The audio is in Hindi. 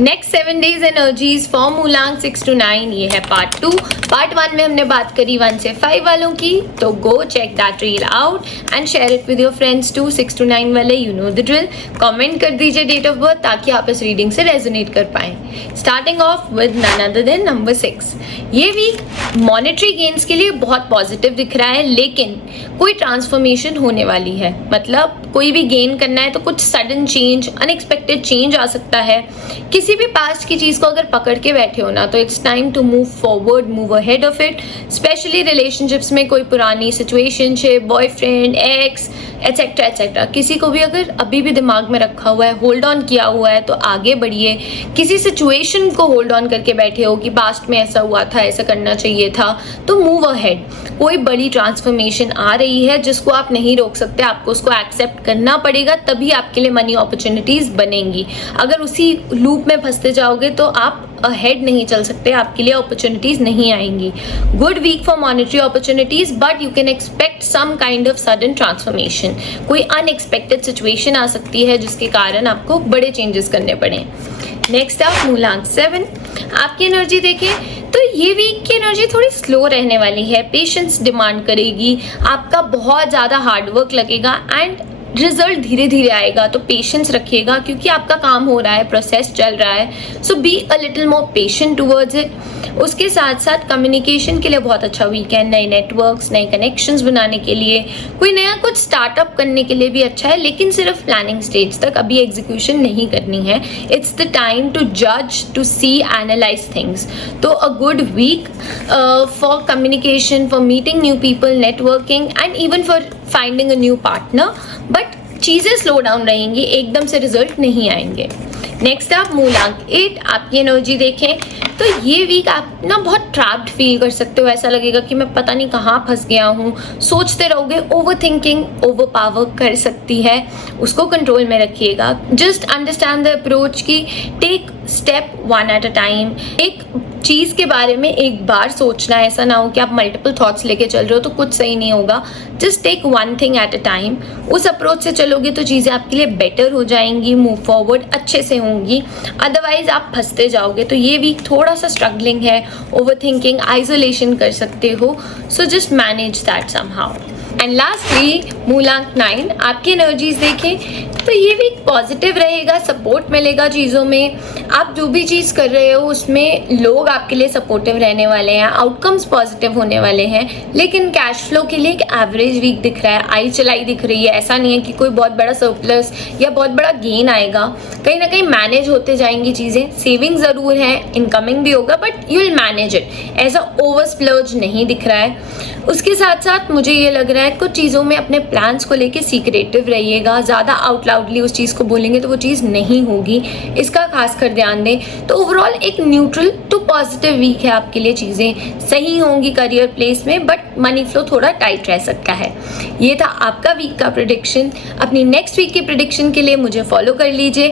नेक्स्ट 7 डेज एनर्जीज फॉर मूलांक 6 to 9, ये है पार्ट 2। पार्ट 1 में हमने बात करी 1 से 5 वालों की, तो go check that reel out and share it with your friends too. 6 to 9 वाले you know the drill, comment कर दीजिए डेट ऑफ बर्थ ताकि आप इस रीडिंग से रेजोनेट कर पाएं। Starting off with none other than number 6। ये वीक मॉनेटरी गेन्स के लिए बहुत पॉजिटिव दिख रहा है, लेकिन कोई ट्रांसफॉर्मेशन होने वाली है। मतलब कोई भी गेन करना है तो कुछ सडन चेंज, अनएक्सपेक्टेड चेंज आ सकता है। किसी भी पास्ट की चीज को अगर पकड़ के बैठे हो ना, तो it's time to move forward, move ahead of it. Specially relationships में कोई पुरानी situationship, boyfriend, ex etcetera etcetera, किसी को भी अगर अभी भी दिमाग में रखा हुआ है, होल्ड ऑन किया हुआ है, तो आगे बढ़िए। किसी सिचुएशन को होल्ड ऑन करके बैठे हो कि पास्ट में ऐसा हुआ था, ऐसा करना चाहिए था, तो मूव अहेड। कोई बड़ी ट्रांसफॉर्मेशन आ रही है जिसको आप नहीं रोक सकते, आपको उसको एक्सेप्ट करना पड़ेगा, तभी आपके लिए मनी अपॉर्चुनिटीज बनेंगी। अगर उसी लूप में फंसते जाओगे तो आप अहेड नहीं चल सकते, आपके लिए अपॉर्चुनिटीज नहीं आएंगी। Good week for monetary opportunities, but you can expect some kind of sudden transformation. कोई अनएक्सपेक्टेड सिचुएशन आ सकती है जिसके कारण आपको बड़े चेंजेस करने पड़े। नेक्स्ट आप मूलांक 7। आपकी एनर्जी देखें तो ये वीक की एनर्जी थोड़ी स्लो रहने वाली है, पेशेंस डिमांड करेगी, आपका बहुत ज़्यादा हार्डवर्क लगेगा एंड रिजल्ट धीरे धीरे आएगा। तो पेशेंस रखिएगा क्योंकि आपका काम हो रहा है, प्रोसेस चल रहा है। So be a little more patient towards it. उसके साथ साथ कम्युनिकेशन के लिए बहुत अच्छा वीक है, नए नेटवर्क्स, नए कनेक्शंस बनाने के लिए, कोई नया कुछ स्टार्टअप करने के लिए भी अच्छा है, लेकिन सिर्फ प्लानिंग स्टेज तक, अभी एग्जीक्यूशन नहीं करनी है। इट्स द टाइम टू जज, टू सी, एनालाइज थिंग्स। तो a good week for communication, for meeting new people, networking and even for finding a new partner. But चीज़ें स्लो डाउन रहेंगी, एकदम से रिजल्ट नहीं आएंगे। नेक्स्ट आप मूलांक 8। आपकी एनर्जी देखें तो ये वीक आप ना बहुत ट्रैप्ड फील कर सकते हो। ऐसा लगेगा कि मैं पता नहीं कहाँ फंस गया हूँ, सोचते रहोगे। ओवर थिंकिंग ओवर पावर कर सकती है, उसको कंट्रोल में रखिएगा। जस्ट अंडरस्टैंड द अप्रोच की take step 1 at a time. एक चीज़ के बारे में एक बार सोचना है, ऐसा ना हो कि आप मल्टीपल थॉट्स लेके चल रहे हो तो कुछ सही नहीं होगा। Just take 1 thing at a time. उस अप्रोच से चलोगे तो चीज़ें आपके लिए बेटर हो जाएंगी, मूव फॉरवर्ड अच्छे से होंगी। अदरवाइज आप फंसते जाओगे। तो ये वीक थोड़ा सा स्ट्रगलिंग है, ओवर थिंकिंग, आइसोलेशन कर सकते हो। So just manage that somehow. And lastly मूलांक 9। आपकी एनर्जीज देखें तो ये वीक पॉजिटिव रहेगा, सपोर्ट मिलेगा चीज़ों में। आप जो भी चीज़ कर रहे हो उसमें लोग आपके लिए सपोर्टिव रहने वाले हैं, आउटकम्स पॉजिटिव होने वाले हैं। लेकिन कैश फ्लो के लिए एक एवरेज वीक दिख रहा है, आई चलाई दिख रही है। ऐसा नहीं है कि कोई बहुत बड़ा सरप्लस या बहुत बड़ा गेन आएगा। कहीं ना कहीं मैनेज होते जाएंगी चीज़ें। सेविंग ज़रूर है, इनकमिंग भी होगा, but you will manage it. ऐसा ओवर स्प्लर्ज नहीं दिख रहा है। उसके साथ साथ मुझे ये लग रहा है कुछ चीज़ों में अपने प्लान्स को लेके सीक्रेटिव रहिएगा। ज़्यादा आउट लाउडली उस चीज़ को बोलेंगे तो वो चीज़ नहीं होगी, इसका खास कर ध्यान दें। तो ओवरऑल एक न्यूट्रल टू पॉजिटिव वीक है आपके लिए। चीज़ें सही होंगी करियर प्लेस में, बट मनी फ्लो थोड़ा टाइट रह सकता है। ये था आपका वीक का प्रेडिक्शन। अपनी नेक्स्ट वीक की प्रेडिक्शन के लिए मुझे फॉलो कर लीजिए।